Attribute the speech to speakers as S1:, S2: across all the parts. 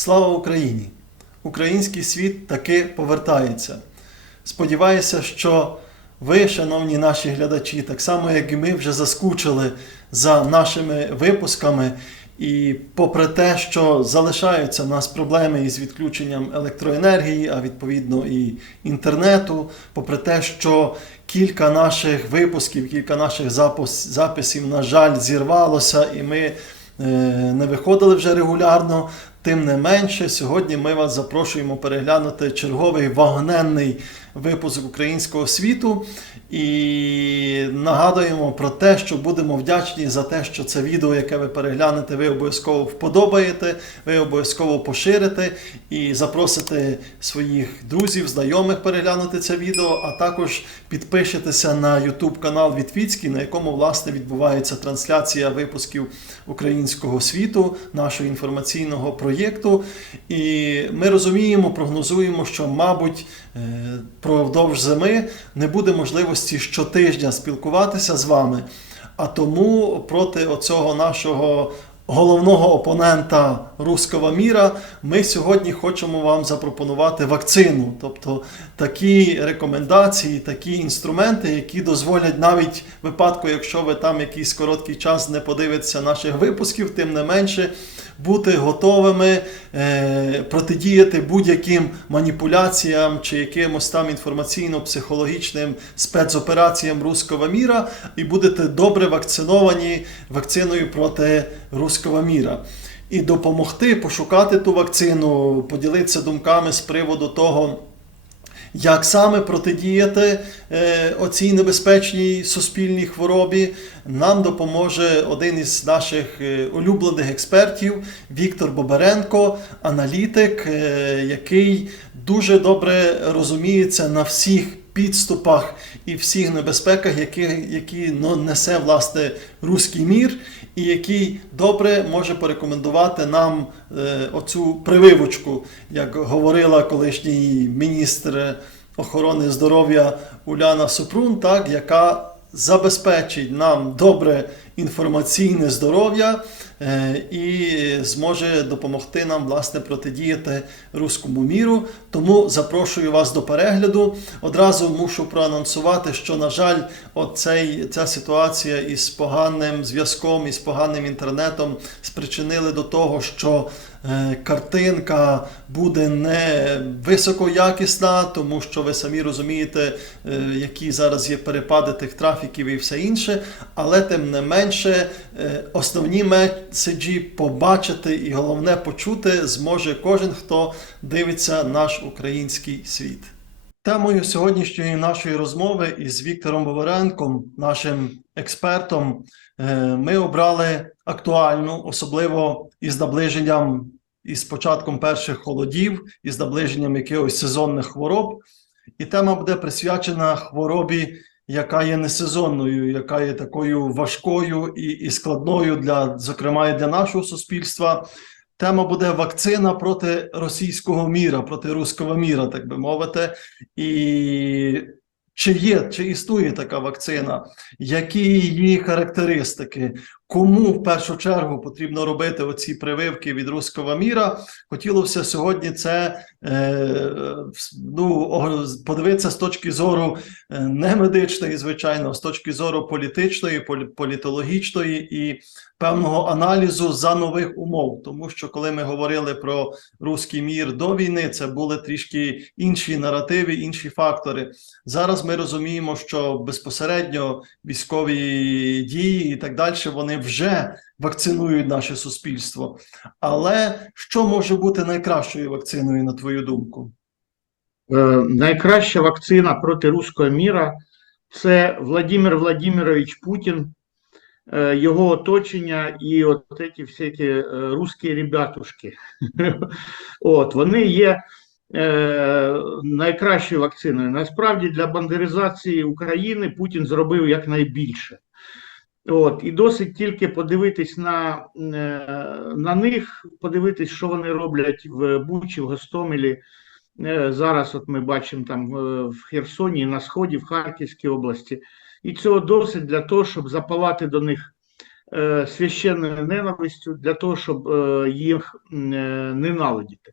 S1: Слава Україні! Український світ таки повертається. Сподіваюся, що ви, шановні наші глядачі, так само як і ми, вже заскучили за нашими випусками. І попри те, що залишаються в нас проблеми із відключенням електроенергії, а відповідно і інтернету, попри те, що кілька наших випусків, кілька наших запис- записів, на жаль, зірвалося, і ми е, не виходили вже регулярно. Тим не менше, сьогодні ми вас запрошуємо переглянути черговий вогненний випуск українського світу і нагадуємо про те, що будемо вдячні за те, що це відео, яке ви переглянете, ви обов'язково вподобаєте, ви обов'язково поширите і запросите своїх друзів, знайомих переглянути це відео, а також підпишетеся на YouTube канал Вітвіцький, на якому власне відбувається трансляція випусків українського світу, нашого інформаційного проєкту. І ми розуміємо, прогнозуємо, що, мабуть, продовж зими не буде можливості щотижня спілкуватися з вами. А тому проти оцього нашого головного опонента руського міра ми сьогодні хочемо вам запропонувати вакцину, тобто такі рекомендації, такі інструменти, які дозволять навіть випадку, якщо ви там якийсь короткий час не подивитеся наших випусків, тим не менше бути готовими е, протидіяти будь-яким маніпуляціям чи якимось там інформаційно-психологічним спецопераціям руского міра і будете добре вакциновані вакциною проти руского міра. І допомогти пошукати ту вакцину, поділитися думками з приводу того. Як саме протидіяти е, оцій небезпечній суспільній хворобі, нам допоможе один із наших е, улюблених експертів Віктор Бобаренко, аналітик, е, який дуже добре розуміється на всіх підступах і всіх небезпеках, які, які ну, несе власне руський мір, і який добре може порекомендувати нам е, оцю прививочку, як говорила колишній міністр охорони здоров'я Уляна Супрун, так, яка забезпечить нам добре інформаційне здоров'я е, і зможе допомогти нам власне протидіяти руському міру. Тому запрошую вас до перегляду. Одразу мушу проанонсувати, що, на жаль, оцей, ця ситуація із поганим зв'язком, із поганим інтернетом спричинили до того, що картинка буде не високоякісна, тому що ви самі розумієте, е, які зараз є перепади тих трафіків і все інше, але тим не менше е, основні меседжі побачити і головне почути зможе кожен, хто дивиться наш український світ. Темою сьогоднішньої нашої розмови із Віктором Боворенком, нашим експертом, е, ми обрали актуальну, особливо із наближенням із початком перших холодів, із наближенням якихось сезонних хвороб. І тема буде присвячена хворобі, яка є несезонною, яка є такою важкою і, і складною для, зокрема, і для нашого суспільства. Тема буде вакцина проти російського міра, проти руського міра, так би мовити. І чи є, чи існує така вакцина, які її характеристики, кому в першу чергу потрібно робити оці прививки від руського міра? Хотілося сьогодні це е, ну, подивитися з точки зору е, не медичної, звичайно, з точки зору політичної, полі- політологічної і певного аналізу за нових умов. Тому що коли ми говорили про руський мір до війни, це були трішки інші наративи, інші фактори. Зараз ми розуміємо, що безпосередньо військові дії і так далі вони вже вакцинують наше суспільство. Але що може бути найкращою вакциною, на твою думку?
S2: Е, Найкраща вакцина проти руського міра це Владимир Владимирович Путін, е, його оточення і от ці всякі е, русські ребятушки. От, вони є е, найкращою вакциною. Насправді для бандеризації України Путін зробив якнайбільше. От, і досить тільки подивитись на, е, на них, подивитись, що вони роблять в Бучі, в Гостомелі. Е, Зараз от ми бачимо там е, в Херсоні, на Сході, в Харківській області. І цього досить для того, щоб запалати до них священною ненавистю для того, щоб їх ненавидіти.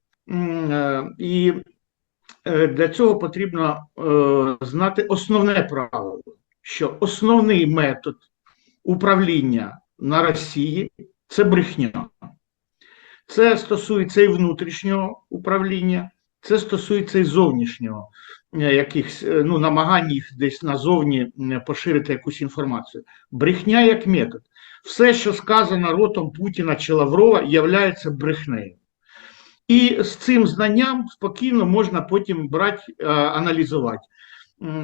S2: І для цього потрібно знати основне правило, що основний метод управління на Росії це брехня. Це стосується і внутрішнього управління, це стосується і зовнішнього е, якихось е, ну, намагань їх десь назовні поширити якусь інформацію. Брехня як метод. Все, що сказано ротом Путіна чи Лаврова, являється брехнею. І з цим знанням спокійно можна потім брати, е, аналізувати.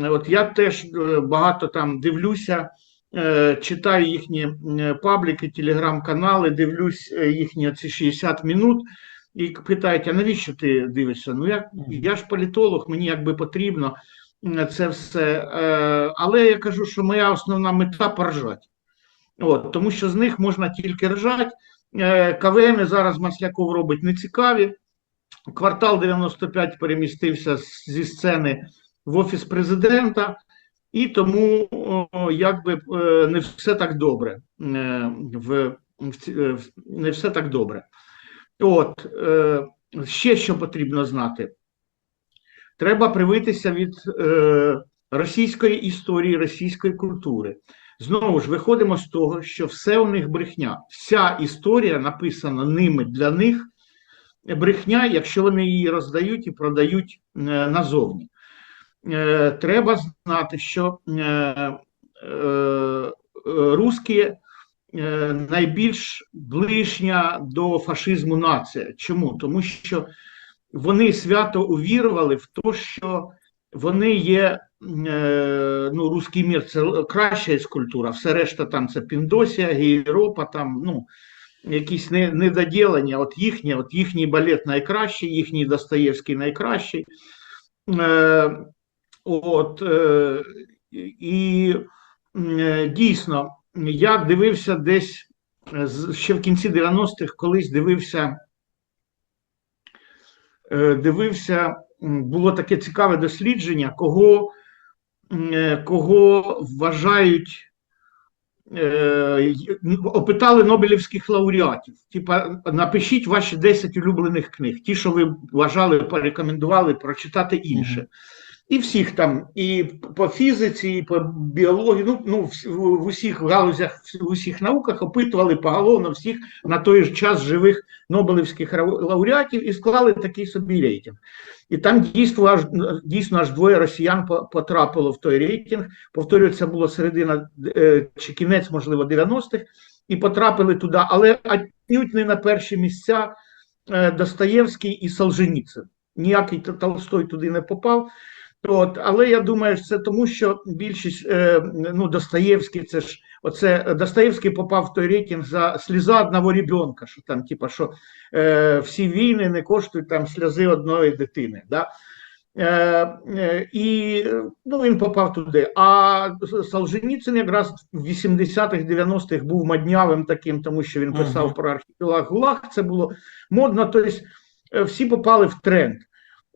S2: От я теж багато там дивлюся, читаю їхні пабліки, телеграм-канали, дивлюсь е, їхні оці 60 минут і питають, а навіщо ти дивишся? Ну я, я ж політолог, мені якби потрібно це все. Е, Але я кажу, що моя основна мета поржати. От, тому що з них можна тільки ржати. Е, КВМ зараз Масляков робить нецікаві. Квартал 95 перемістився зі сцени в офіс президента, і тому якби е, не все так добре. е, В, е, в- не все так добре. От ще що потрібно знати. Треба привитися від російської історії, російської культури. Знову ж виходимо з того, що все у них брехня. Вся історія написана ними для них брехня, якщо вони її роздають і продають назовні. Е, Треба знати, що е, е, русські найбільш ближня до фашизму нація. Чому? Тому що вони свято увірували в те, що вони є ну, руський мір це краща із культура, все решта там це Піндосія, Європа, там ну, якісь недоділення, от їхнє, от їхній балет найкращий, їхній Достоєвський найкращий. От, е, і е, дійсно, я дивився десь е, ще в кінці 90-х, колись дивився е, дивився, було таке цікаве дослідження, кого, е, кого вважають, опитали Нобелівських лауреатів. Типа, напишіть ваші 10 улюблених книг, ті, що ви вважали, порекомендували прочитати інше. І всіх там, і по фізиці, і по біології, ну, ну в, усіх галузях, в усіх науках опитували поголовно всіх на той ж час живих Нобелівських лауреатів і склали такий собі рейтинг. І там дійсно аж, дійсно аж двоє росіян потрапило в той рейтинг. Повторюю, це було середина е, чи кінець, можливо, 90-х, і потрапили туди, але отнюдь не на перші місця е, Достоєвський і Солженіцин. Ніякий Толстой туди не попав. От, але я думаю, що це тому, що більшість е, ну, Достоєвський, це ж оце Достоєвський попав в той рейтинг за сліза одного ребенка, що там, типа, що е, всі війни не коштують там сльози одної дитини. Да? Е, е, і ну, він попав туди. А Солженіцин якраз в 80-х, 90-х був моднявим таким, тому що він писав
S1: Мгм.
S2: про архіпелаг ГУЛАГ, це було модно, тобто е, всі попали в тренд.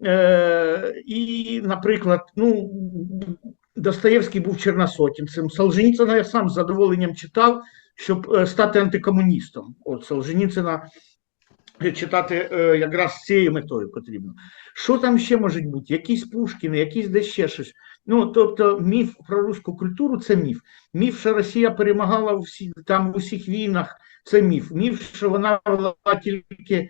S2: Е, і, наприклад, ну, Достоєвський був чорносотінцем. Солженіцина я сам з задоволенням читав, щоб е, стати антикомуністом. От Солженіцина читати е, якраз з цією метою потрібно. Що там ще може бути? Якісь Пушкіни, якісь де ще щось. Ну, тобто, міф про руську культуру це міф. Міф, що Росія перемагала всі, там в усіх війнах, це міф. Міф, що вона вела тільки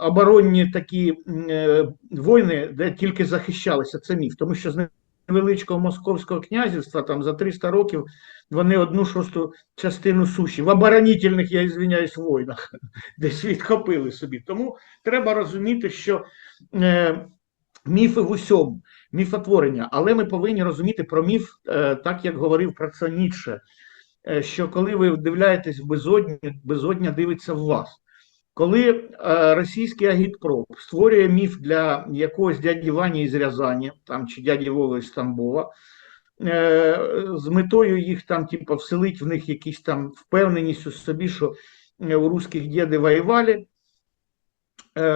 S2: оборонні такі е, війни, де тільки захищалися, це міф. Тому що з невеличкого московського князівства там за 300 років вони одну шосту частину суші в оборонительних, я извиняюсь, війнах десь відхопили собі. Тому треба розуміти, що е, міфи в усьому, міфотворення, але ми повинні розуміти про міф, е, так як говорив про це Ніцше, е, що коли ви вдивляєтесь в безодню, безодня дивиться в вас. Коли е, російський агітпроп створює міф для якогось дяді Вані із Рязані, там чи дяді Вови з Тамбова, е, з метою їх там, типу, вселить в них якісь там впевненість у собі, що е, у русських діди воювали,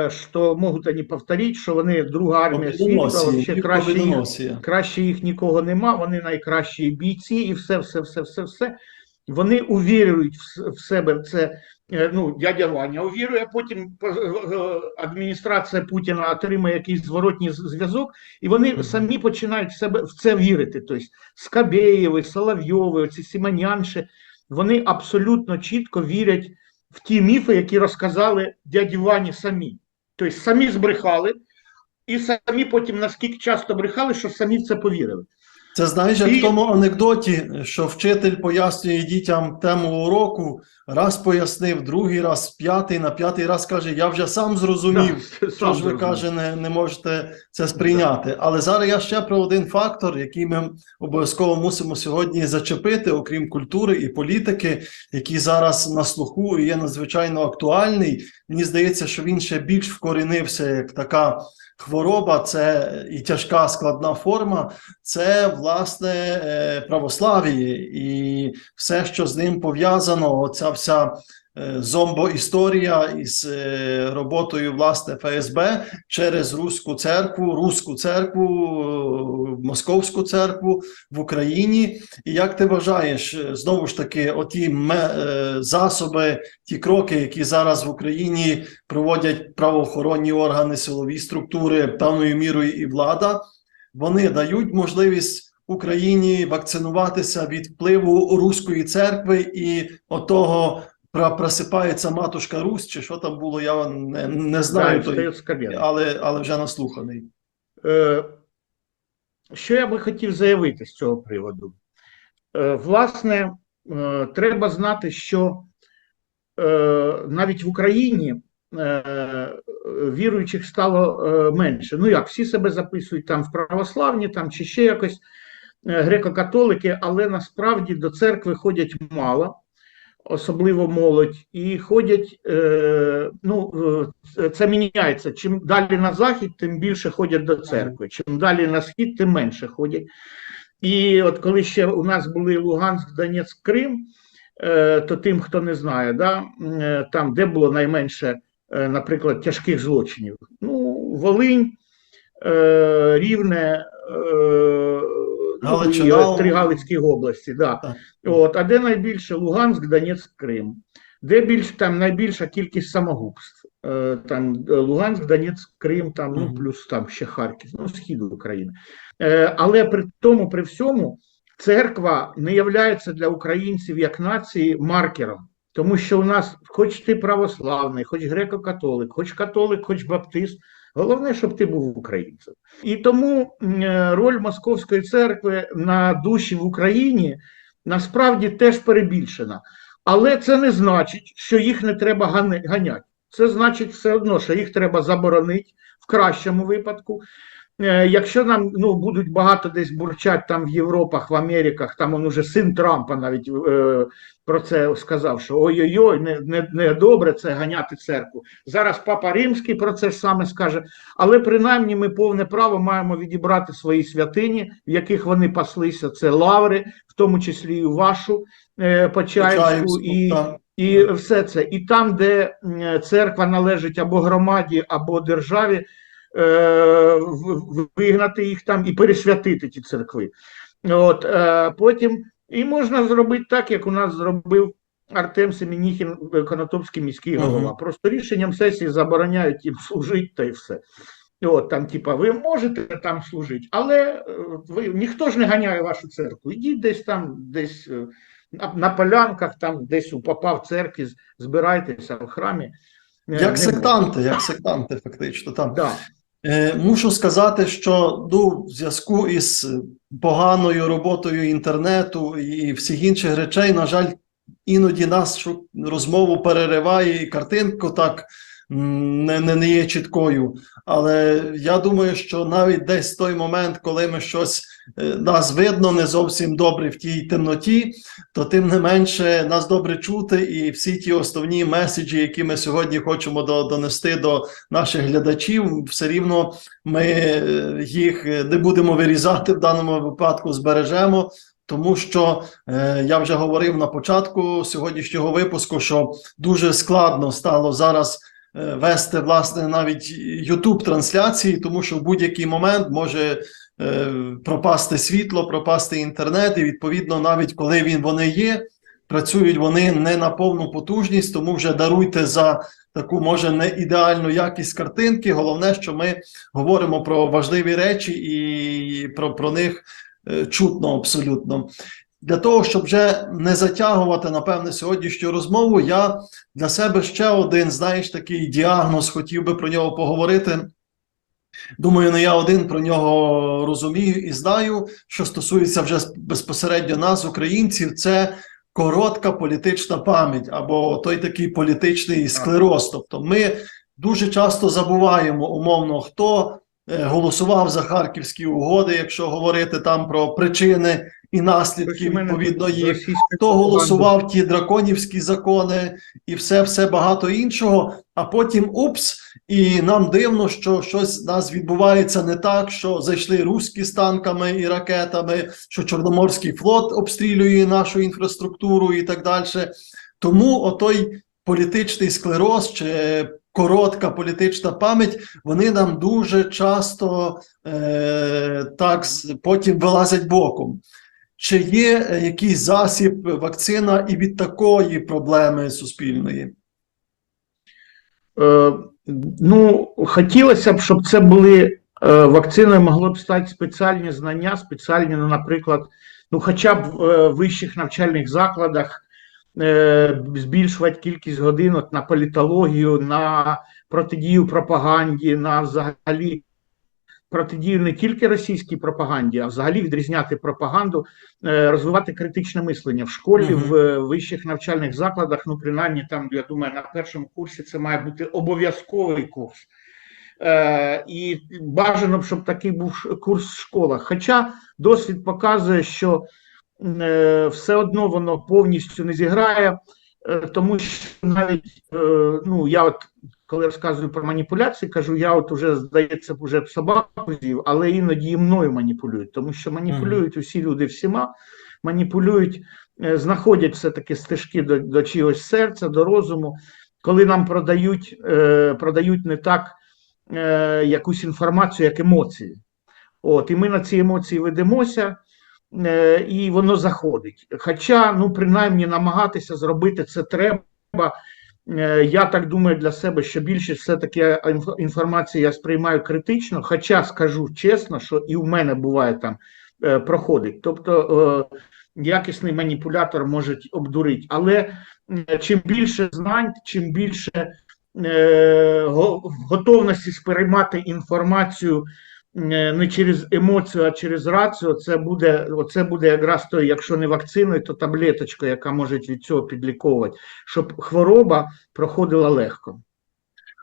S2: що можуть вони повторити, що вони друга армія світу,
S1: пів
S2: краще їх краще їх нікого нема, вони найкращі бійці, і все, все, все, все, все. вони увірюють в себе в це. Е, Ну, дядя Ваня увірує, потім е, е, адміністрація Путіна отримає якийсь зворотній зв'язок, і вони самі починають в себе в це вірити. Тобто Скабєєви, Соловйови, оці Сімонянши, вони абсолютно чітко вірять в ті міфи, які розказали дяді Вані самі. Тобто самі збрехали, і самі потім наскільки часто брехали, що самі в це повірили.
S1: Це знаєш, як
S2: І-
S1: в тому анекдоті, що вчитель пояснює дітям тему уроку, раз пояснив, другий раз, п'ятий, на п'ятий раз каже: Я вже сам зрозумів.
S2: Да,
S1: Що ж ви каже, не, не можете це сприйняти. Але зараз я ще про один фактор, який ми обов'язково мусимо сьогодні зачепити, окрім культури і політики, який зараз на слуху і є надзвичайно актуальний. Мені здається, що він ще більш вкорінився як така хвороба, це і тяжка складна форма. Це власне е, православ'я і все, що з ним пов'язано. Оця вся зомбоісторія із е, роботою власне ФСБ через Руську церкву, Руську церкву, е, Московську церкву в Україні. І як ти вважаєш, е, знову ж таки, оті е, засоби, ті кроки, які зараз в Україні проводять правоохоронні органи, силові структури, певною мірою і влада, вони дають можливість Україні вакцинуватися від впливу Руської церкви і отого просипається матушка Русь, чи що там було, я не, не знаю,
S2: Да,
S1: той, але, але вже наслуханий.
S2: Е, Що я би хотів заявити з цього приводу? Е, Власне, е, треба знати, що е, навіть в Україні е, віруючих стало е, менше. Ну як, всі себе записують там в православні, там чи ще якось греко-католики, але насправді до церкви ходять мало. Особливо молодь, і ходять. Е, ну е, це міняється. Чим далі на захід, тим більше ходять до церкви. Чим далі на схід, тим менше ходять. І от коли ще у нас були Луганськ, Донецьк, Крим, е, то тим, хто не знає, да, там, де було найменше, наприклад, тяжких злочинів. Ну, Волинь, е, Рівне, е,
S1: Галичина.
S2: три Галицькі області. Да.
S1: Так.
S2: От, а де найбільше Луганськ, Донецьк, Крим. Де більш там найбільша кількість самогубств? Е, Там е, Луганськ, Донецьк, Крим, там ну плюс там ще Харків, ну схід України. Е, Але при тому, при всьому, церква не являється для українців як нації маркером, тому що у нас, хоч ти православний, хоч греко-католик, хоч католик, хоч баптист, головне, щоб ти був українцем. І тому е, роль Московської церкви на душі в Україні насправді теж перебільшена. Але це не значить, що їх не треба ганяти. Це значить все одно, що їх треба заборонити в кращому випадку. Е, Якщо нам ну, будуть багато десь бурчать там в Європах, в Америках, там он уже син Трампа навіть е, про це сказав, що ой-ой-ой, не, не, не добре це ганяти церкву. Зараз Папа Римський про це ж саме скаже, але принаймні ми повне право маємо відібрати свої святині, в яких вони паслися. Це лаври, в тому числі і вашу е, Почаївську, і, і все це. І там, де церква належить або громаді, або державі, вигнати їх там і пересвятити ті церкви. От, е, потім і можна зробити так, як у нас зробив Артем Семеніхін, е, Конотопський міський голова.
S1: Мгм.
S2: Просто рішенням сесії забороняють їм служити та й все. От там, типа, ви можете там служити, але е, ви ніхто ж не ганяє вашу церкву. Ідіть десь там, десь е, на, на полянках, там десь у попа в церкві, збирайтеся в храмі. Е, не
S1: Як
S2: можна.
S1: сектанти, як сектанти, фактично. Так.
S2: Да.
S1: Е, Мушу сказати, що ну, в зв'язку із поганою роботою інтернету і всіх інших речей, на жаль, іноді нас розмову перериває і картинку так не, не, не є чіткою. Але я думаю, що навіть десь той момент, коли ми щось е, нас видно не зовсім добре в тій темноті, то тим не менше нас добре чути, і всі ті основні меседжі, які ми сьогодні хочемо до- донести до наших глядачів, все рівно ми е, їх не будемо вирізати в даному випадку, збережемо. Тому що е, я вже говорив на початку сьогоднішнього випуску, що дуже складно стало зараз вести власне навіть youtube трансляції, тому що в будь-який момент може е, пропасти світло, пропасти інтернет, і відповідно, навіть коли він вони є, працюють вони не на повну потужність, тому вже даруйте за таку, може, не ідеальну якість картинки. Головне, що ми говоримо про важливі речі і про, про них е, чутно абсолютно. Для того, щоб вже не затягувати, напевне, сьогоднішню розмову, я для себе ще один, знаєш, такий діагноз, хотів би про нього поговорити. Думаю, не я один про нього розумію і знаю, що стосується вже безпосередньо нас, українців, це коротка політична пам'ять або той такий політичний склероз. Тобто, ми дуже часто забуваємо умовно, хто е, голосував за харківські угоди, якщо говорити там про причини і наслідки відповідно їх хто голосував ті драконівські закони і все, все багато іншого. А потім упс, і нам дивно, що щось у нас відбувається не так, що зайшли руські з танками і ракетами, що Чорноморський флот обстрілює нашу інфраструктуру і так далі. Тому отой політичний склероз чи коротка політична пам'ять, вони нам дуже часто е, так потім вилазять боком. Чи є е, якийсь засіб, вакцина і від такої проблеми суспільної?
S2: Е, Ну, хотілося б, щоб це були е, вакциною, могло б стати спеціальні знання, спеціальні, ну, наприклад, ну, хоча б в е, вищих навчальних закладах е, збільшувати кількість годин от на політологію, на протидію пропаганді, на взагалі протидію не тільки російській пропаганді, а взагалі відрізняти пропаганду, е, розвивати критичне мислення в школі,
S1: Мгм.
S2: в е, вищих навчальних закладах. Ну, принаймні, там я думаю, на першому курсі це має бути обов'язковий курс. Е, і бажано щоб такий був курс в школах. Хоча досвід показує, що е, все одно воно повністю не зіграє, тому що навіть е, ну я от коли розказую про маніпуляції, кажу, я от уже здається, вже собаку з'їв, але іноді і мною маніпулюють, тому що маніпулюють усі люди всіма, маніпулюють, е, знаходять все-таки стежки до, до чогось серця, до розуму. Коли нам продають, е, продають не так е, якусь інформацію, як емоції. От, і ми на ці емоції ведемося, е, і воно заходить. Хоча, ну, принаймні, намагатися зробити це треба. Е, Я так думаю для себе, що більшість все-таки інформації я сприймаю критично, хоча скажу чесно, що і в мене буває там е, проходить. Тобто е, якісний маніпулятор може обдурити. Але е, чим більше знань, чим більше е, готовності сприймати інформацію е, не через емоцію, а через рацію, це буде, оце буде якраз той, якщо не вакциною, то таблеточка, яка може від цього підліковувати, щоб хвороба проходила легко.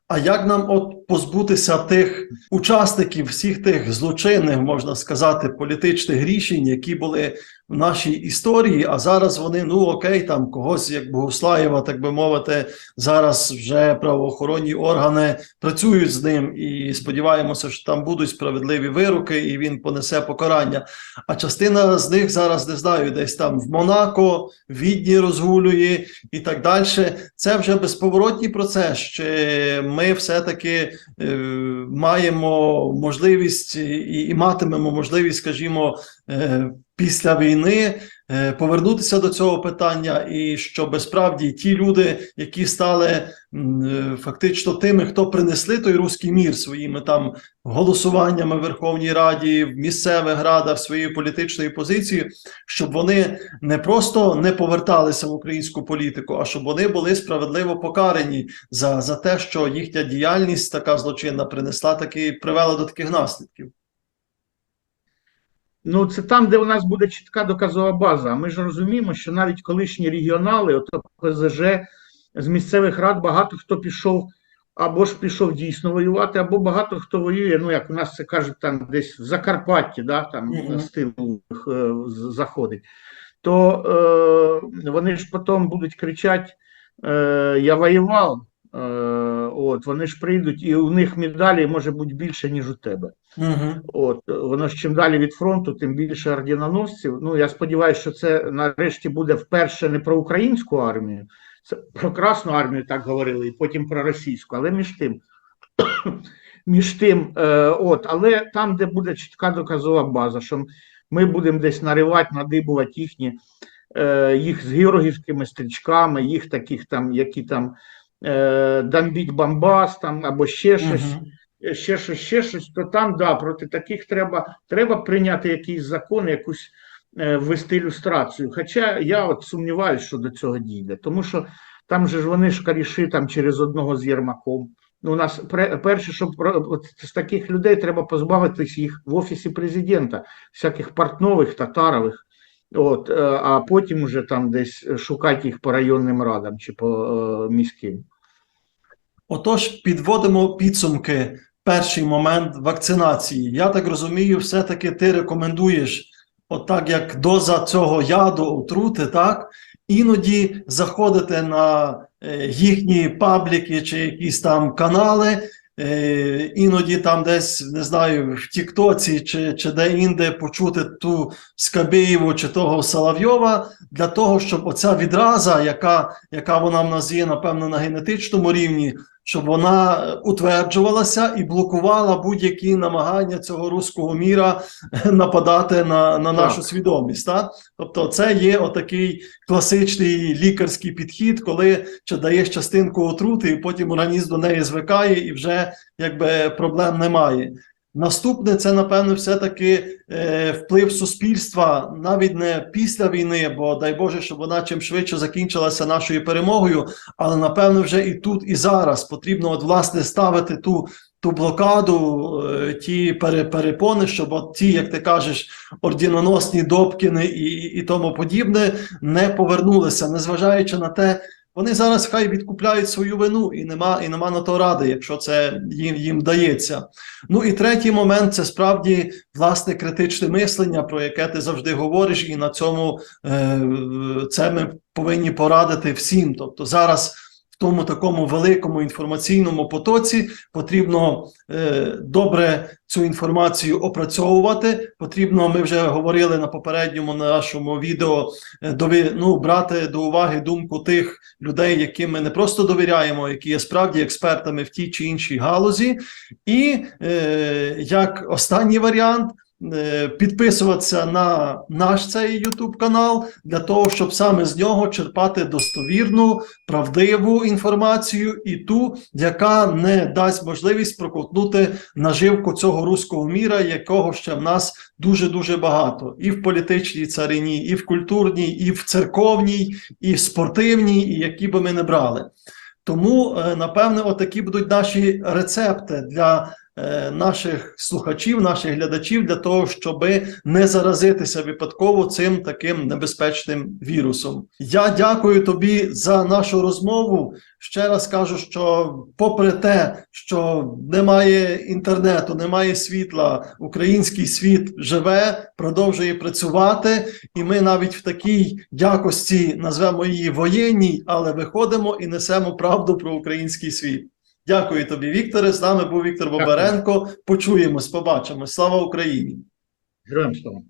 S1: А як нам от позбутися тих учасників всіх тих злочинних, можна сказати, політичних рішень, які були в нашій історії, а зараз вони, ну окей, там когось як Богуслаєва, так би мовити, зараз вже правоохоронні органи працюють з ним і сподіваємося, що там будуть справедливі вироки, і він понесе покарання. А частина з них зараз не знаю, десь там в Монако, в Відні розгулює і так далі. Це вже безповоротній процес. Чи ми все-таки е, маємо можливість і, і матимемо можливість, скажімо, після війни е, повернутися до цього питання, і щоб справді ті люди, які стали е, фактично тими, хто принесли той руський мір своїми там голосуваннями в Верховній Раді, в місцевих радах своєю політичною позицією, щоб вони не просто не поверталися в українську політику, а щоб вони були справедливо покарані за, за те, що їхня діяльність така злочинна принесла таки привела до таких наслідків.
S2: Ну, це там, де у нас буде чітка доказова база. А ми ж розуміємо, що навіть колишні регіонали, ото ПЗЖ з місцевих рад, багато хто пішов або ж пішов дійсно воювати, або багато хто воює, ну як у нас це кажуть, там десь в Закарпатті, да, там
S1: Мгм.
S2: з тим е, заходить. То е, вони ж потім будуть кричати: е, Я воював. Е, от вони ж прийдуть, і у них медалі може бути більше, ніж у тебе.
S1: Угу.
S2: От воно ж чим далі від фронту, тим більше орденоносців. Ну я сподіваюся, що це нарешті буде вперше не про українську армію, це про Красну армію так говорили, і потім про російську. Але між тим, між тим, е, от, але там, де буде чітка доказова база, що ми будемо десь наривати, надибувати їхні е, їх з георгівськими стрічками, їх таких там, які там е, дамбіть бомбас там або ще щось. Ще щось, ще щось, то там да, проти таких треба, треба прийняти якийсь закон, якусь е, ввести ілюстрацію. Хоча я от сумніваюся, що до цього дійде, тому що там же ж вони ж каріші там через одного з Єрмаком. Ну, у нас перше, щоб з таких людей треба позбавитись їх в офісі президента, всяких портнових, татарових. От, е, а потім уже там десь шукати їх по районним радам чи по е, міським.
S1: Отож, підводимо підсумки. Перший момент вакцинації. Я так розумію, все-таки ти рекомендуєш, отак як доза цього яду отрути, так? Іноді заходити на е, їхні пабліки чи якісь там канали, е, іноді там десь, не знаю, в Тіктоці чи, чи де-інде почути ту Скабєєву чи того Соловйова для того, щоб оця відраза, яка, яка вона в нас є, напевно, на генетичному рівні, щоб вона утверджувалася і блокувала будь-які намагання цього руського міра нападати на, на нашу
S2: Так.
S1: свідомість. Так? Тобто, це є отакий класичний лікарський підхід, коли чи даєш частинку отрути, і потім організм до неї звикає, і вже якби проблем немає. Наступне це, напевно, все-таки е, вплив суспільства навіть не після війни, бо дай Боже, щоб вона чим швидше закінчилася нашою перемогою, але напевно вже і тут, і зараз потрібно от власне ставити ту, ту блокаду, е, ті пере, перепони, щоб от ті, як ти кажеш, ордіноносні Добкіни і, і тому подібне не повернулися, незважаючи на те. Вони зараз хай відкупляють свою вину, і нема, і нема на то ради, якщо це їм, їм вдається. Ну і третій момент це справді власне критичне мислення, про яке ти завжди говориш, і на цьому е, це ми повинні порадити всім. Тобто зараз тому такому великому інформаційному потоці потрібно е, добре цю інформацію опрацьовувати. Потрібно, ми вже говорили на попередньому нашому відео, е, дові, ну, брати до уваги думку тих людей, яким ми не просто довіряємо, які є справді експертами в тій чи іншій галузі. І е, як останній варіант. Е, Підписуватися на наш цей YouTube канал для того, щоб саме з нього черпати достовірну, правдиву інформацію і ту, яка не дасть можливість проковтнути наживку цього руського міра, якого ще в нас дуже дуже багато, і в політичній царині, і в культурній, і в церковній, і в спортивній, і які би ми не брали. Тому, е, напевне, отакі будуть наші рецепти для наших слухачів, наших глядачів, для того, щоб не заразитися випадково цим таким небезпечним вірусом. Я дякую тобі за нашу розмову. Ще раз кажу, що попри те, що немає інтернету, немає світла, український світ живе, продовжує працювати, і ми навіть в такій якості назвемо її воєнній, але виходимо і несемо правду про український світ. Дякую тобі, Вікторе. З нами був Віктор. Бобаренко. Почуємось, побачимось. Слава Україні!
S2: Героям слава.